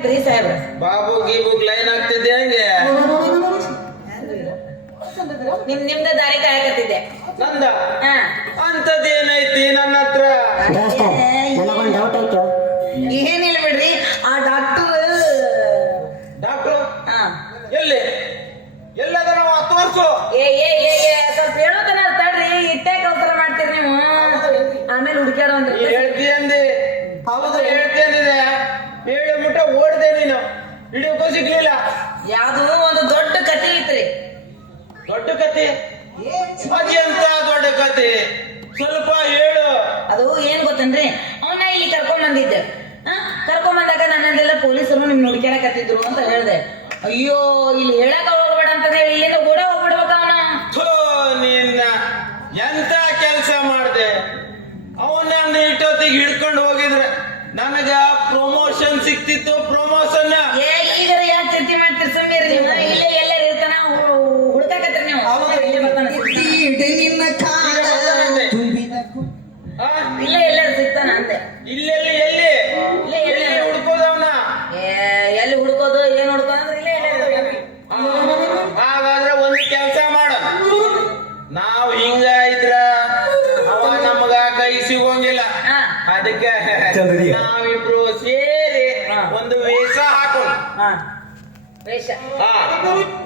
ಸಾಹೇಬ್ರ ಬಾಬು ಗೀಬುಗ್ ಲೈನ್ ಆಗ್ತಿದ್ದೆ ಹಂಗೆ ನಿಮ್ದ ದಾರಿ ಕಾಯಕತ್ತಿದ್ದೆ ನಂದ ಅಂತದೇನೈತಿ ನನ್ನ ಹತ್ರ ನನಗೊಂದು ಡೌಟ್ ಆಯ್ತು. ಏನಿಲ್ಲ ಬಿಡ್ರಿ ಆ ಡಾಕ್ಟರ್ ಎಲ್ಲಿ ಎಲ್ಲದ ನಾವು 10 ವರ್ಷ ಸ್ವಲ್ಪ ಹೇಳೋದನ್ನ ತಡ್ರಿ ಇಟ್ಟೆ ಕೌಸರ ಮಾಡ್ತೀರಿ ನೀವು ಆಮೇಲೆ ಹುಡುಕ್ಯಾಡ ಹೇಳ್ತೀಯಂದಿ ಹೌದು ಹೇಳ್ತೇನಿದೆ ಹೇಳಿ ಮುಟ್ಟ ಓಡ್ದೆ ನೀನು ಹಿಡಿಯೋಕ್ಕೂ ಸಿಗ್ಲಿಲ್ಲ. ಯಾವ್ದು ಒಂದು ದೊಡ್ಡ ಕಥೆ ಐತ್ರಿ. ದೊಡ್ಡ ಕತೆ ಅದೆಂತ ದೊಡ್ಡ ಕತೆ ಸ್ವಲ್ಪ ಹೇಳು. ಅದು ಏನ್ ಗೊತ್ತನ್ರಿ ಅವನ್ನ ಇಲ್ಲಿ ಕರ್ಕೊಂಡ್ ಬಂದಿದ್ದೆ ಕರ್ಕೊಂಡ್ ಬಂದಾಗ ನನ್ನದೆಲ್ಲ ಪೊಲೀಸರು ನಿಮ್ ಹುಡುಕ್ಯಾಡಕತ್ತಿದ್ರು ಅಂತ ಹೇಳ್ದೆ. ಅಯ್ಯೋ ಇಲ್ಲಿ ಹೇಳಕ ಹೋಗ್ಬೇಡ ಅಂತ ಹೇಳಿ ಇಲ್ಲಿಂದ ಕೂಡ ಹೋಗ್ಬಿಡ್ಬೇಕ ಅವನ. ನಿನ್ನ ಎಂತ ಕೆಲಸ ಮಾಡ್ದೆ ಅವನ್ನ ಇಟ್ಟೊತ್ತಿಗೆ ಹಿಡ್ಕೊಂಡು ಹೋಗಿದ್ರೆ ನನಗ ಪ್ರಮೋಷನ್ ಸಿಕ್ತಿತ್ತು. ಪ್ರಮೋಷನ್ ಈಗ ಯಾಕೆ ಚಿಂತೆ ಮಾಡ್ತೀರಿ ಸುಮ್ಮನೆ ನೀವು ಇಲ್ಲೇ ಎಲ್ಲರೂ ಇರ್ತಾನ ಹುಡುಕಾಕತ್ರಿ ನೀವು ಇಲ್ಲೇ ಬರ್ತಾನ ಇಲ್ಲ ಎಲ್ಲರೂ ಸಿಗ್ತಾನ ಅಂದೆ. ಇಲ್ಲೆಲ್ಲಿ ಎಲ್ಲಿ ಎಲ್ಲಿ ಹುಡ್ಕೋದವನ ಎಲ್ಲಿ ಹುಡುಕೋದು ಏನ್ ಹುಡುಕೋದು ಅಂದ್ರೆ ಇಲ್ಲೇ ಎಲ್ಲರೂ ಹಾಗಾದ್ರೆ ಒಂದು ಕೆಲಸ ಮಾಡ ನಾವ್ ಹಿಂಗ ಇದ್ರ ಅವ ನಮಗ ಕೈ ಸಿಗೋಂಗಿಲ್ಲ. ಅದಕ್ಕೆ ನಾವಿಬ್ರು ಸೇರಿ ಒಂದು ವೇಷ ಹಾಕೋಣ. ವೇಷ